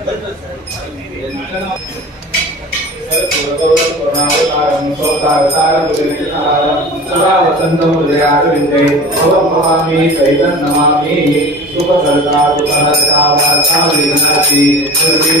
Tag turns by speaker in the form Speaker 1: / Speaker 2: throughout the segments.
Speaker 1: कुंकुमेश्वरा हिरे ललिता मुक्त शोभे शोभरा सरस्वती पुरे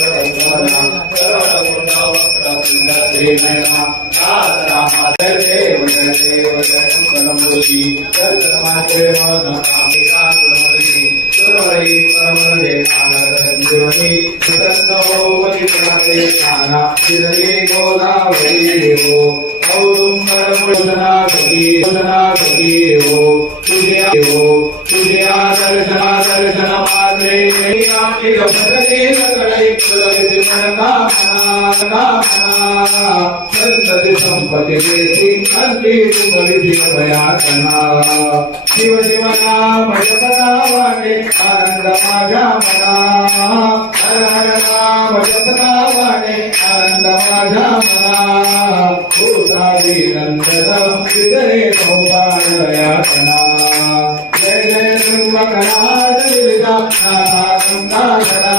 Speaker 1: देव जय देव जय मंगलमूर्ती दर्शनाचे मन भावना मूर्ती जय देव जय देव संबोधती आपर मंगलवंदना करण गुणा वक्र कुंड श्रीनयना राज रामा जय देव जय देव जय मंगलमूर्ती दर्शनाचे मन कामिका गुणवती सुरवरी परमरे कालरंजोनी सुतन्नोवति प्रणते काना चिरये गोदावरी हो औदुम्बरमुदना कवी मुदना कवी हो तुझ्या हो तुझ्या दर्शना दर्शन मात्रे आमची गपदे सगळे कुलवित मनका मना मना संतती संपत्ती देती अंती कुलविधी भयातना शिव शिव नाम जपतावाने आनंद माझ्या मना हर हर नाम जपतावाने आनंद माझ्या मना भूतादी नंदन विदरे सौभाग्ययातना जय जय त्र्यंबकनाथ विरजा नाथा गंगाधरा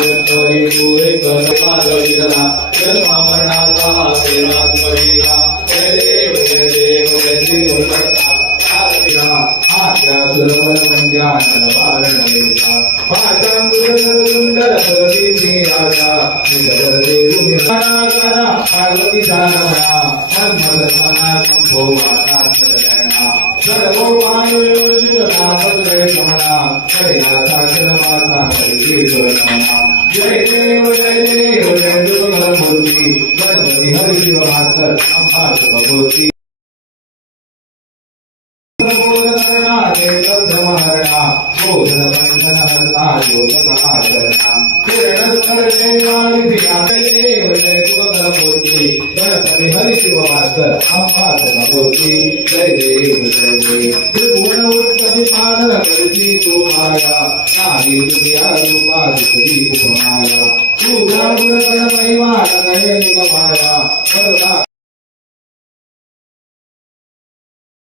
Speaker 1: नाथा गंगाधरा विदूर पाणी शंभो जय देव जय देव मुखारोदरी कैरवण भूमंडल जय देव जय देव जय दुर्गमूर्ती गणपती हरि शिव मातर अंबा भगवती हरि शिव मास्तर जय देव जय देव त्रिभुवन उत्पत्ति पाद माया नारी दुनिया रूपा दुसरी उपमाया तुझा गुण पण महिमा नये माया करुणा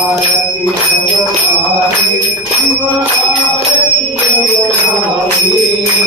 Speaker 1: रमण शिव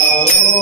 Speaker 1: Oh,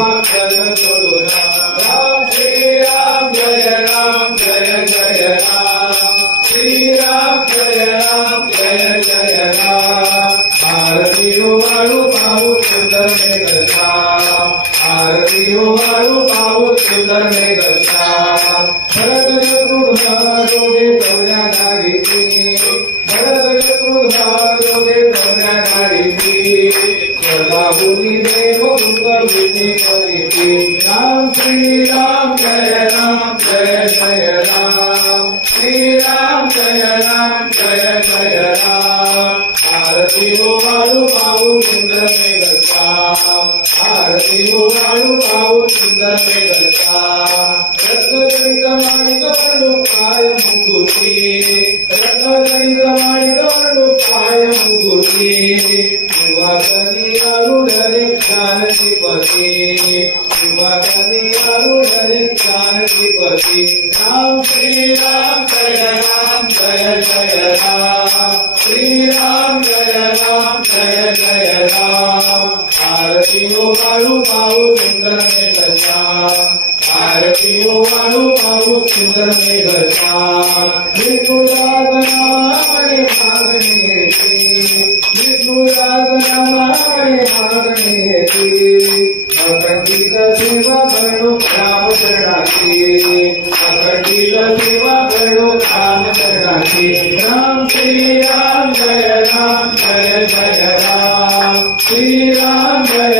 Speaker 1: उभा कर राम श्री राम जय राम जय जय राम श्री राम जय राम जय जय राम आरती वाळू पाहू सुंदर मेघश्याम आरती वाळू पाहू सुंदर मेघश्याम भरत शत्रुघ्न जोगे गौऱ्या नारीची भरत शत्रुघ्न जोगे गौऱ्या नारीची लाहुनी देव रुद्रविने करिते राम श्री राम जय राम जय जय राम श्री राम जय राम जय जय राम आरती हो वाळू पाहू सुंदर मेघसाम आरती हो वाळू पाहू सुंदर मेघसाम रत्नचरित माणिक म्हणू काय मुकुटी रत्नचरित माणिक म्हणू काय मुकुटी युवकनि अरुणरि ज्ञानधिपति युवकनि अरुणरि ज्ञानधिपति राम श्री राम जय राम जय जय राम। श्री राम जय राम जय जय राम। आरती हो पाऊ पाऊ सुंदर में लचा आरती वाळू वाळू सुंदर मेघता विष्णू राजनामाने मागणी येते विष्णू राजनामाने मागणी येते श्री राम जय राम जय जय राम श्री राम जय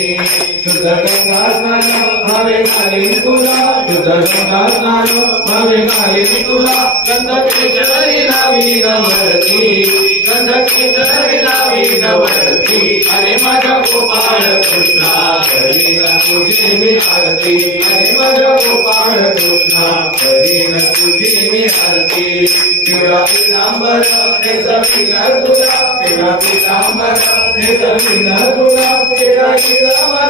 Speaker 1: శుద్ధ గంగా స్నానం భవే కాలింతులా శుద్ధ గంగా స్నానం భవే కాలింతులా గంధ కేచరి నవీన వరతి గంధ కేచరి నవీన వరతి హరే మగ గోపాల కృష్ణ హరిన తుజే మిహారతి హరే మగ గోపాల కృష్ణ హరిన తుజే మిహారతి శివ పీతాంబర నిజ పీతాంబర నిజ పీతాంబర నిజ పీతాంబర నిజ పీతాంబర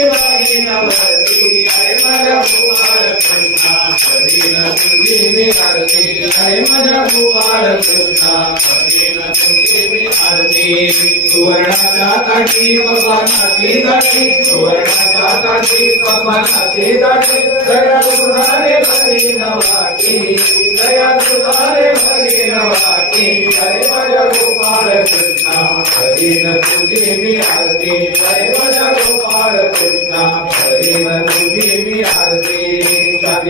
Speaker 1: तुझी आरती हरे माझ्या कुवार कृष्णा हरे दाटी सुवर्णाच्या काठी कपानाची दाटी दया तुझारे भरी नवाटी दया तुझारे भरी नवाटी हरे माझ्या गोपाळ कृष्णा हरे ना तुझी आरती हरे माझ्या Gopal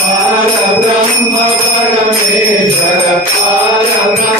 Speaker 1: Para Brahma, para me, para para Brahma.